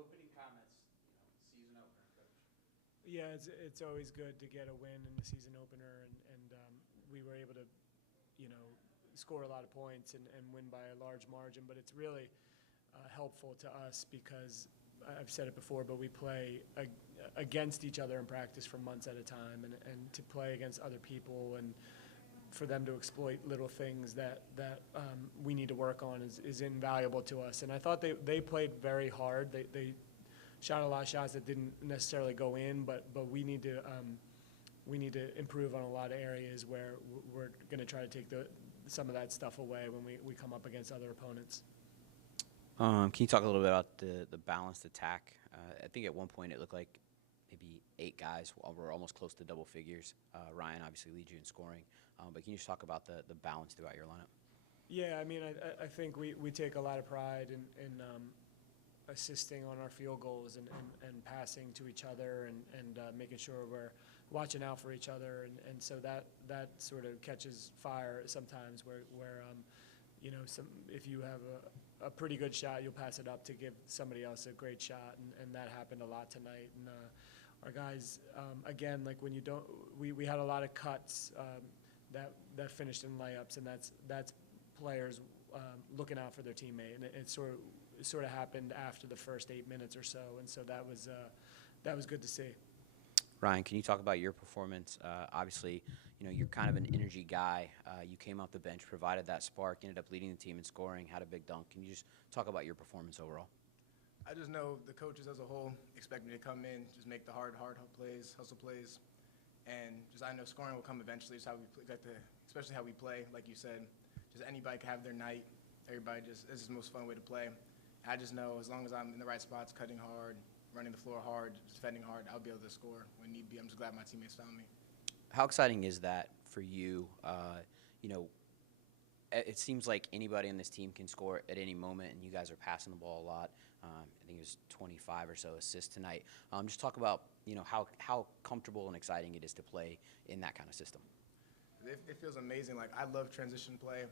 opening comments, season opener, Coach. Yeah, it's always good to get a win in the season opener, and we were able to, score a lot of points and win by a large margin. But it's really helpful to us because I've said it before, but we play against each other in practice for months at a time, and to play against other people and for them to exploit little things that we need to work on is invaluable to us. And I thought they played very hard. They shot a lot of shots that didn't necessarily go in, but we need to improve on a lot of areas where we're going to try to take some of that stuff away when we come up against other opponents. Can you talk a little bit about the balanced attack? I think at one point it looked like maybe 8 guys were almost close to double figures. Ryan obviously leads you in scoring, but can you just talk about the balance throughout your lineup? Yeah, I mean, I think we take a lot of pride in assisting on our field goals and passing to each other and making sure we're watching out for each other. And so that sort of catches fire sometimes where if you have a pretty good shot, you'll pass it up to give somebody else a great shot, and that happened a lot tonight. And our guys, again, like when you don't, we had a lot of cuts that finished in layups, and that's players looking out for their teammate, and it sort of happened after the first 8 minutes or so, and so that was good to see. Ryan, can you talk about your performance? Obviously, you're kind of an energy guy. You came off the bench, provided that spark, ended up leading the team in scoring, had a big dunk. Can you just talk about your performance overall? I just know the coaches as a whole expect me to come in, just make the hard plays, hustle plays, and just I know scoring will come eventually. It's how we play, especially how we play, like you said. Just anybody can have their night. Everybody it's just the most fun way to play. I just know as long as I'm in the right spots, cutting hard, running the floor hard, defending hard, I'll be able to score when need be. I'm just glad my teammates found me. How exciting is that for you? It seems like anybody on this team can score at any moment, and you guys are passing the ball a lot. I think it was 25 or so assists tonight. Just talk about how comfortable and exciting it is to play in that kind of system. It feels amazing. Like I love transition play,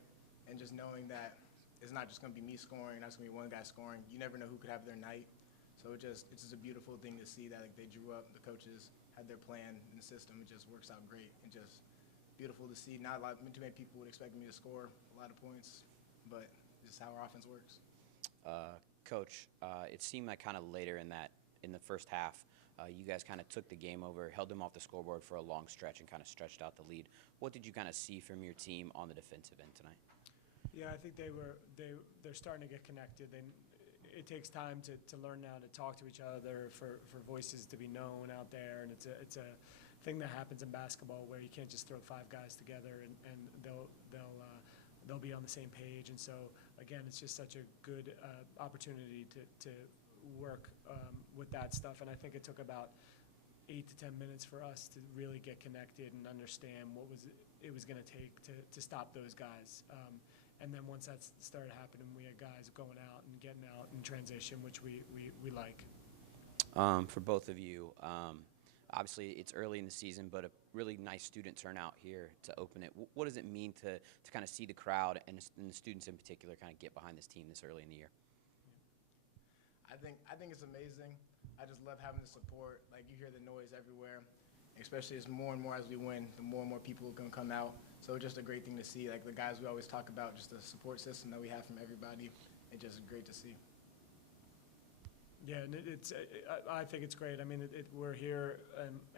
and just knowing that it's not just going to be me scoring, not just going to be one guy scoring. You never know who could have their night. So it's just a beautiful thing to see that they drew up, the coaches had their plan in the system. It just works out great and just beautiful to see. Not too many people would expect me to score a lot of points, but this is how our offense works. Coach, it seemed like kind of later in the first half, you guys kind of took the game over, held them off the scoreboard for a long stretch, and kind of stretched out the lead. What did you kind of see from your team on the defensive end tonight? Yeah, I think they're starting to get connected. It takes time to learn now to talk to each other, for voices to be known out there, and it's a thing that happens in basketball where you can't just throw 5 guys together and they'll be on the same page. And so again, it's just such a good opportunity to work with that stuff. And I think it took about 8 to 10 minutes for us to really get connected and understand what it was going to take to stop those guys. And then once that started happening, we had guys going out and getting out in transition, which we like. For both of you, obviously it's early in the season, but a really nice student turnout here to open it. What does it mean to kind of see the crowd and the students in particular kind of get behind this team this early in the year? I think it's amazing. I just love having the support. Like you hear the noise everywhere. Especially as more and more as we win, the more and more people are going to come out. So it's just a great thing to see. Like the guys we always talk about, just the support system that we have from everybody. It's just great to see. Yeah, and I think it's great. I mean, we're here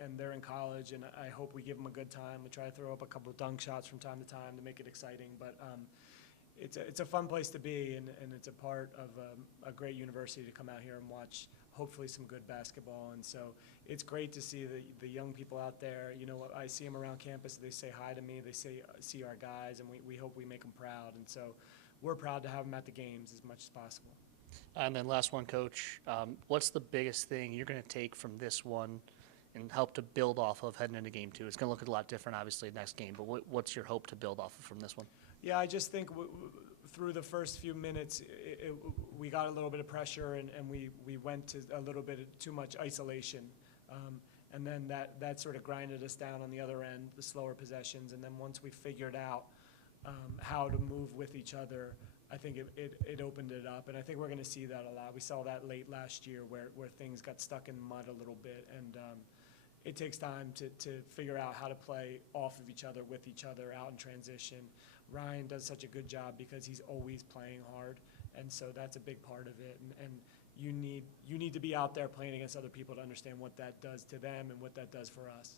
and they're in college, and I hope we give them a good time. We try to throw up a couple of dunk shots from time to time to make it exciting. But it's a fun place to be, and it's a part of a great university to come out here and watch hopefully some good basketball. And so it's great to see the young people out there. I see them around campus. They say hi to me. They see our guys, and we hope we make them proud. And so we're proud to have them at the games as much as possible. And then last one, Coach, what's the biggest thing you're going to take from this one and help to build off of heading into game 2? It's going to look a lot different, obviously, next game, but what's your hope to build off of from this one? Yeah, I just think through the first few minutes, we got a little bit of pressure, and we went to a little bit too much isolation. And then that sort of grinded us down on the other end, the slower possessions. And then once we figured out how to move with each other, I think it opened it up, and I think we're going to see that a lot. We saw that late last year where things got stuck in mud a little bit, and it takes time to figure out how to play off of each other, with each other, out in transition. Ryan does such a good job because he's always playing hard, and so that's a big part of it. And you need to be out there playing against other people to understand what that does to them and what that does for us.